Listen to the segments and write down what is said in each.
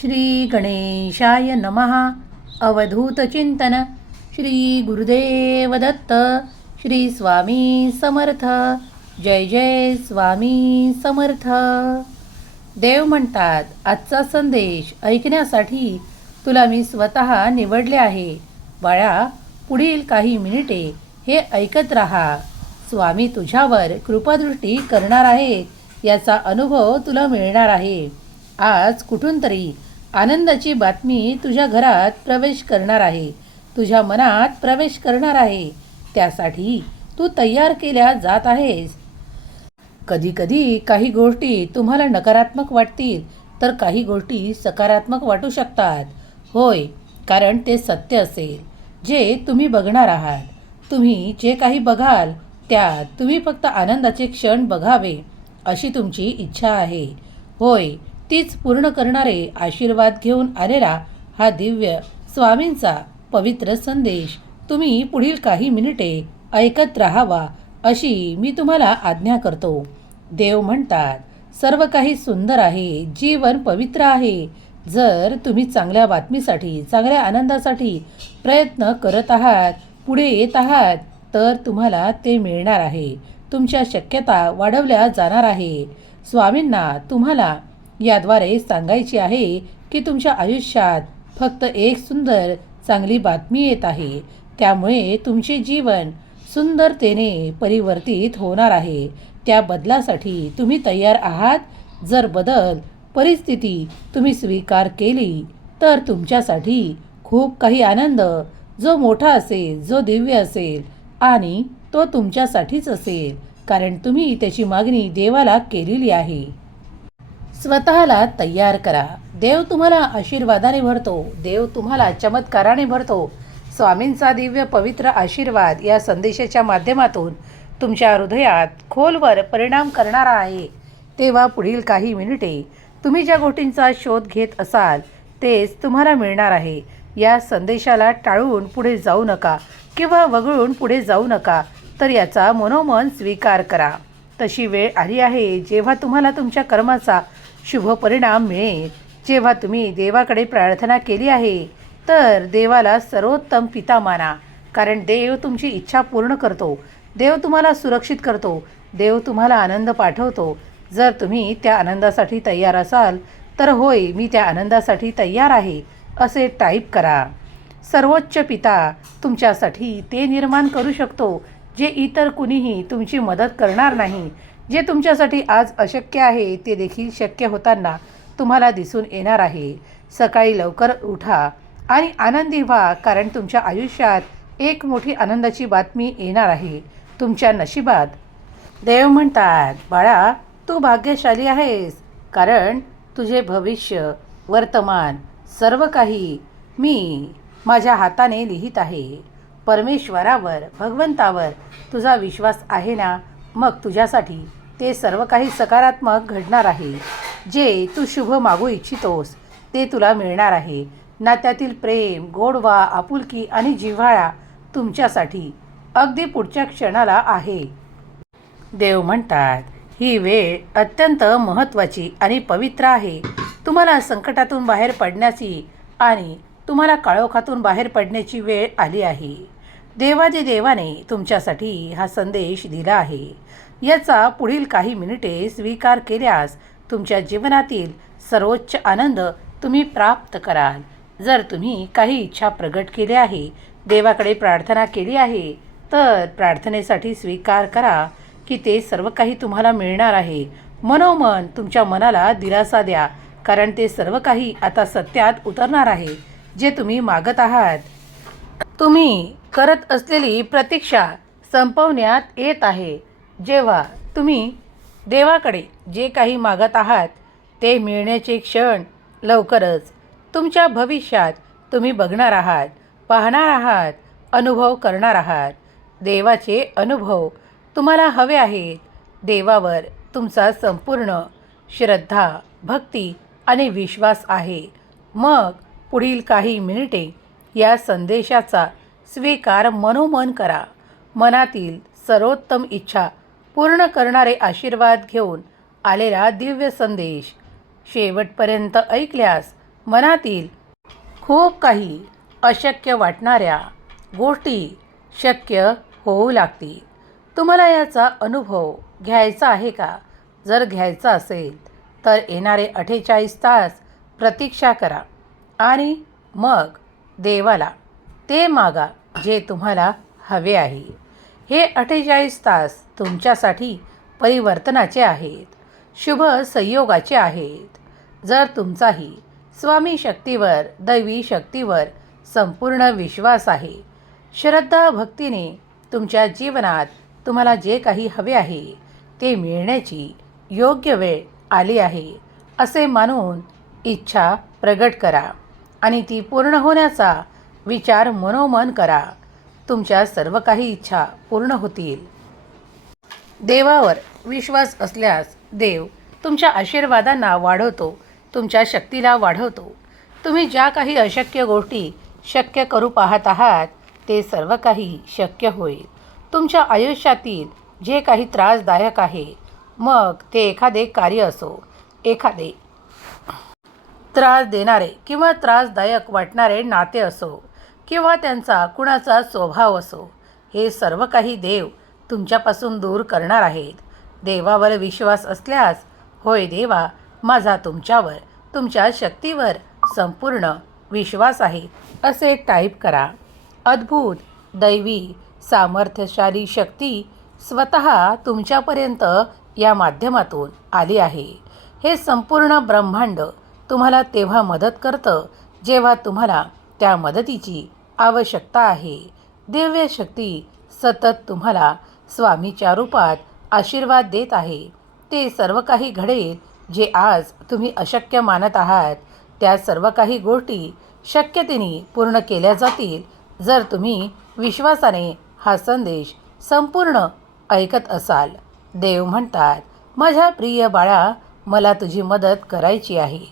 श्री गणेशाय नमः अवधूतचिंतन श्री गुरुदेव दत्त। श्री स्वामी समर्थ। जय जय स्वामी समर्थ। देव म्हणतात आजचा संदेश ऐकण्यासाठी तुला मी स्वतः निवडले आहे. बाळा पुढील काही मिनिटे हे ऐकत राहा. स्वामी तुझ्यावर कृपादृष्टी करणार आहे याचा अनुभव तुला मिळणार आहे. आज कुठून तरी आनंदाची बातमी तुझ्या घरात प्रवेश करणार आहे. तुझ्या मनात प्रवेश करणार आहे. त्यासाठी तू तयार केल्या जात आहेस. कधीकधी काही गोष्टी तुम्हाला नकारात्मक वाटतील तर काही गोष्टी सकारात्मक वाटू शकतात. होय कारण ते सत्य असेल. जे तुम्ही बघणार आहात. तुम्ही जे काही बघाल त्यात तुम्ही फक्त आनंदाचे क्षण बघावे अशी तुमची इच्छा आहे. होय तीच पूर्ण करणारे आशीर्वाद घेऊन आलेला हा दिव्य स्वामींचा पवित्र संदेश. तुम्ही पुढील काही मिनिटे ऐकत राहावा अशी मी तुम्हाला आज्ञा करतो. देव म्हणतात सर्व काही सुंदर आहे जीवन पवित्र आहे. जर तुम्ही चांगल्या बातमीसाठी चांगल्या आनंदासाठी प्रयत्न करत आहात पुढे येत आहात तर तुम्हाला ते मिळणार आहे. तुमच्या शक्यता वाढवल्या जाणार आहे. स्वामींना तुम्हाला याद्वारे सांगायची आहे की तुमच्या आयुष्यात फक्त एक सुंदर चांगली बातमी येत आहे. त्यामुळे तुमचे जीवन सुंदरतेने परिवर्तित होणार आहे. त्या बदलासाठी तुम्ही तयार आहात. जर बदल परिस्थिती तुम्ही स्वीकार केली तर तुमच्यासाठी खूप काही आनंद. जो मोठा असेल जो दिव्य असेल आणि तो तुमच्यासाठीच असेल. कारण तुम्ही त्याची मागणी देवाला केलेली आहे. स्वतःला तयार करा. देव तुम्हाला आशीर्वादाने भरतो. देव तुम्हाला चमत्काराने भरतो. स्वामींचा दिव्य पवित्र आशीर्वाद या संदेशाच्या माध्यमातून तुमच्या हृदयात खोलवर परिणाम करणारा आहे. तेव्हा पुढील काही मिनिटे तुम्ही ज्या गोष्टींचा शोध घेत असाल तेच तुम्हाला मिळणार आहे. या संदेशाला टाळून पुढे जाऊ नका किंवा वगळून पुढे जाऊ नका तर याचा मनोमन स्वीकार करा. तशी वेळ आली आहे जेव्हा तुम्हाला तुमच्या कर्माचा शुभ परिणाम मिळेल. जेव्हा तुम्ही देवाकडे प्रार्थना केली आहे तर देवाला सर्वोत्तम पिता माना. कारण देव तुमची इच्छा पूर्ण करतो. देव तुम्हाला सुरक्षित करतो. देव तुम्हाला आनंद पाठवतो. जर तुम्ही त्या आनंदासाठी तयार असाल तर होय मी त्या आनंदासाठी तयार आहे असे टाईप करा. सर्वोच्च पिता तुमच्यासाठी ते निर्माण करू शकतो जे इतर कुणीही तुमची मदत करणार नाही. जे तुमच्यासाठी आज अशक्य आहे ते देखील शक्य होताना तुम्हाला दिसून येणार आहे. सकाळी लवकर उठा आणि आनंदी व्हा कारण तुमच्या आयुष्यात एक मोठी आनंदाची बातमी येणार आहे. तुमच्या नशिबात. देव म्हणतात बाळा तू भाग्यशाली आहेस कारण तुझे भविष्य वर्तमान सर्व काही मी माझ्या हाताने लिहित आहे. परमेश्वरावर भगवंतावर तुझा विश्वास आहे ना? मग तुझ्यासाठी ते सर्व काही सकारात्मक घडणार आहे. जे तू शुभ मागू इच्छितोस ते तुला मिळणार आहे. नात्यातील प्रेम गोडवा आपुलकी आणि जिव्हाळा तुमच्यासाठी अगदी पुढच्या क्षणाला आहे. देव म्हणतात ही वेळ अत्यंत महत्त्वाची आणि पवित्र आहे. तुम्हाला संकटातून बाहेर पडण्याची आणि तुम्हाला काळोखातून बाहेर पडण्याची वेळ आली आहे. देवादी देवाने तुमच्यासाठी हा संदेश दिला आहे. याचा पुढील काही मिनिटे स्वीकार केल्यास तुमच्या जीवनातील सर्वोच्च आनंद तुम्ही प्राप्त कराल. जर तुम्ही काही इच्छा प्रगट केली आहे देवाकडे प्रार्थना केली आहे तर प्रार्थनेसाठी स्वीकार करा की ते सर्व काही तुम्हाला मिळणार आहे. मनोमन तुमच्या मनाला दिलासा द्या कारण ते सर्व काही आता सत्यात उतरणार आहे जे तुम्ही मागत आहात. तुम्ही करत असलेली प्रतीक्षा संपवण्यात येत आहे. जेव्हा तुम्ही देवाकडे जे काही मागत आहात ते मिळण्याचे क्षण लवकरच तुमच्या भविष्यात तुम्ही बघणार आहात पाहणार आहात अनुभव करणार आहात. देवाचे अनुभव तुम्हाला हवे आहेत. देवावर तुमचा संपूर्ण श्रद्धा भक्ती आणि विश्वास आहे. मग पुढील काही मिनिटे या संदेशाचा स्वीकार मनोमन करा. मनातील सर्वोत्तम इच्छा पूर्ण करणारे आशीर्वाद घेऊन आलेला दिव्य संदेश. शेवटपर्यंत ऐकल्यास मनातील खूप काही अशक्य वाटणाऱ्या गोष्टी शक्य होऊ लागतील. तुम्हाला याचा अनुभव घ्यायचा आहे का? जर घ्यायचा असेल तर येणारे अठ्ठेचाळीस तास प्रतीक्षा करा आणि मग देवाला ते मागा. जे तुम्हाला हवे आहे. हे अठ्ठेचाळीस तास तुमच्यासाठी परिवर्तनाचे आहेत. शुभ संयोगाचे आहेत. जर तुमचाही स्वामी शक्तीवर दैवी शक्तीवर संपूर्ण विश्वास आहे श्रद्धा भक्तीने तुमच्या जीवनात तुम्हाला जे काही हवे आहे ते मिळण्याची योग्य वेळ आली आहे असे मानून इच्छा प्रगट करा आणि ती पूर्ण होण्याचा विचार मनोमन करा. तुमच्या सर्व काही इच्छा पूर्ण होतील. देवावर विश्वास असल्यास देव तुमच्या आशीर्वादांना वाढवतो तुमच्या शक्तीला वाढवतो. तुम्ही ज्या काही अशक्य गोष्टी शक्य करू पाहत आहात ते सर्व काही शक्य होईल. तुमच्या आयुष्यातील जे काही त्रासदायक आहे मग ते एखादे कार्य असो एखादे त्रास देणारे किंवा त्रासदायक वाटणारे नाते असो किंवा त्यांचा कुणाचा स्वभाव असो हे सर्व काही देव तुमच्यापासून दूर करणार आहेत. देवावर विश्वास असल्यास होय देवा माझा तुमच्यावर तुमच्या शक्तीवर संपूर्ण विश्वास आहे असे टाईप करा. अद्भुत दैवी सामर्थ्यशाली शक्ती स्वतः तुमच्यापर्यंत या माध्यमातून आली आहे. हे संपूर्ण ब्रह्मांड तुम्हाला तेव्हा मदत करतं जेव्हा तुम्हाला त्या मदतीची आवश्यकता आहे. दिव्य शक्ती सतत तुम्हाला स्वामीच्या रूपात आशीर्वाद देत आहे. ते सर्व काही घडेल जे आज तुम्ही अशक्य मानत आहात. त्या सर्व काही गोष्टी शक्यतेने पूर्ण केल्या जातील. जर तुम्ही विश्वासाने हा संदेश संपूर्ण ऐकत असाल. देव म्हणतात माझ्या प्रिय बाळा मला तुझी मदत करायची आहे.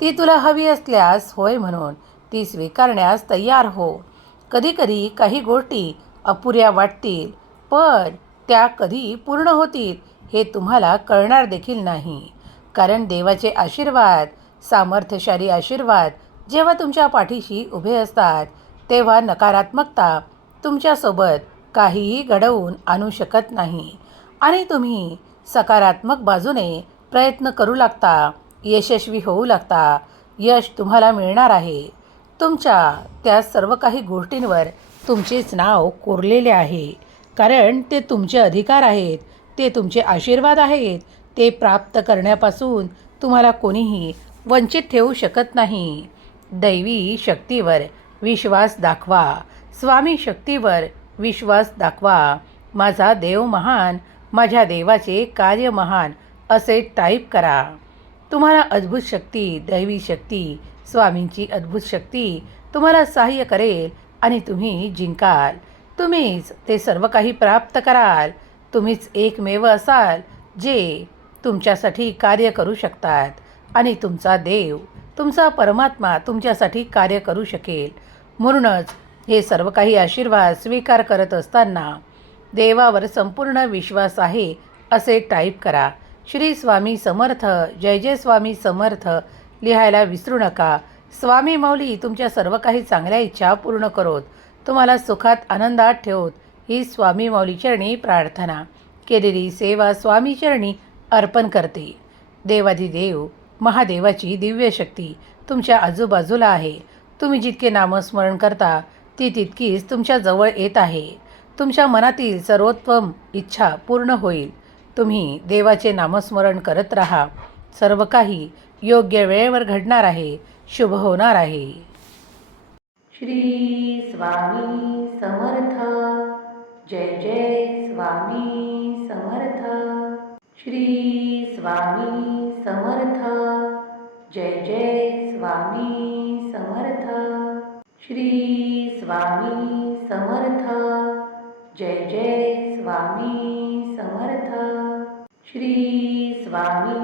ती तुला हवी असल्यास होय म्हणून ती स्वीकारण्यास तयार हो. कधीकधी काही गोष्टी अपुऱ्या वाटतील पण त्या कधी पूर्ण होतील हे तुम्हाला कळणार देखील नाही. कारण देवाचे आशीर्वाद सामर्थ्यशाली आशीर्वाद जेव्हा तुमच्या पाठीशी उभे असतात तेव्हा नकारात्मकता तुमच्यासोबत काहीही घडवून आणू शकत नाही. आणि तुम्ही सकारात्मक बाजूने प्रयत्न करू लागता यशस्वी होऊ लागता यश तुम्हाला मिळणार आहे. तुमच्या त्या सर्व काही गोष्टींवर तुमचेच नाव कोरलेले आहे. कारण ते तुमचे अधिकार आहेत ते तुमचे आशीर्वाद आहेत ते प्राप्त करण्यापासून तुम्हाला कोणीही वंचित ठेवू शकत नाही. दैवी शक्तीवर विश्वास दाखवा. स्वामी शक्तीवर विश्वास दाखवा. माझा देव महान माझ्या देवाचे कार्य महान असे टाईप करा. तुम्हाला अद्भुत शक्ती दैवी शक्ती स्वामींची अद्भुत शक्ती तुम्हाला सहाय्य करेल आणि तुम्ही जिंकाल. तुम्हीच ते सर्व काही प्राप्त कराल. तुम्हीच एकमेव असाल जे तुमच्यासाठी कार्य करू शकतात आणि तुमचा देव तुमचा परमात्मा तुमच्यासाठी कार्य करू शकेल. म्हणूनच हे सर्व काही आशीर्वाद स्वीकार करत असताना देवावर संपूर्ण विश्वास आहे असे टाईप करा. श्री स्वामी समर्थ जय जय स्वामी समर्थ लिहायला विसरू नका. स्वामी माऊली तुमच्या सर्व काही चांगल्या इच्छा पूर्ण करोत. तुम्हाला सुखात आनंदात ठेवत. ही स्वामी माऊलीचरणी प्रार्थना. केलेली सेवा स्वामीचरणी अर्पण करते. देवाधिदेव महादेवाची दिव्य शक्ती तुमच्या आजूबाजूला आहे. तुम्ही जितके नामस्मरण करता ती तितकीच तुमच्या जवळ येत आहे. तुमच्या मनातील सर्वोत्तम इच्छा पूर्ण होईल. तुम्ही देवाचे नामस्मरण करत राहा. सर्व काही योग्य वेळेवर घडणार आहे. शुभ होणार आहे. श्री स्वामी समर्थ. जय जय स्वामी समर्थ. श्री स्वामी समर्थ. जय जय स्वामी समर्थ. श्री स्वामी समर्थ. जय जय स्वामी समर्थ. श्री स्वामी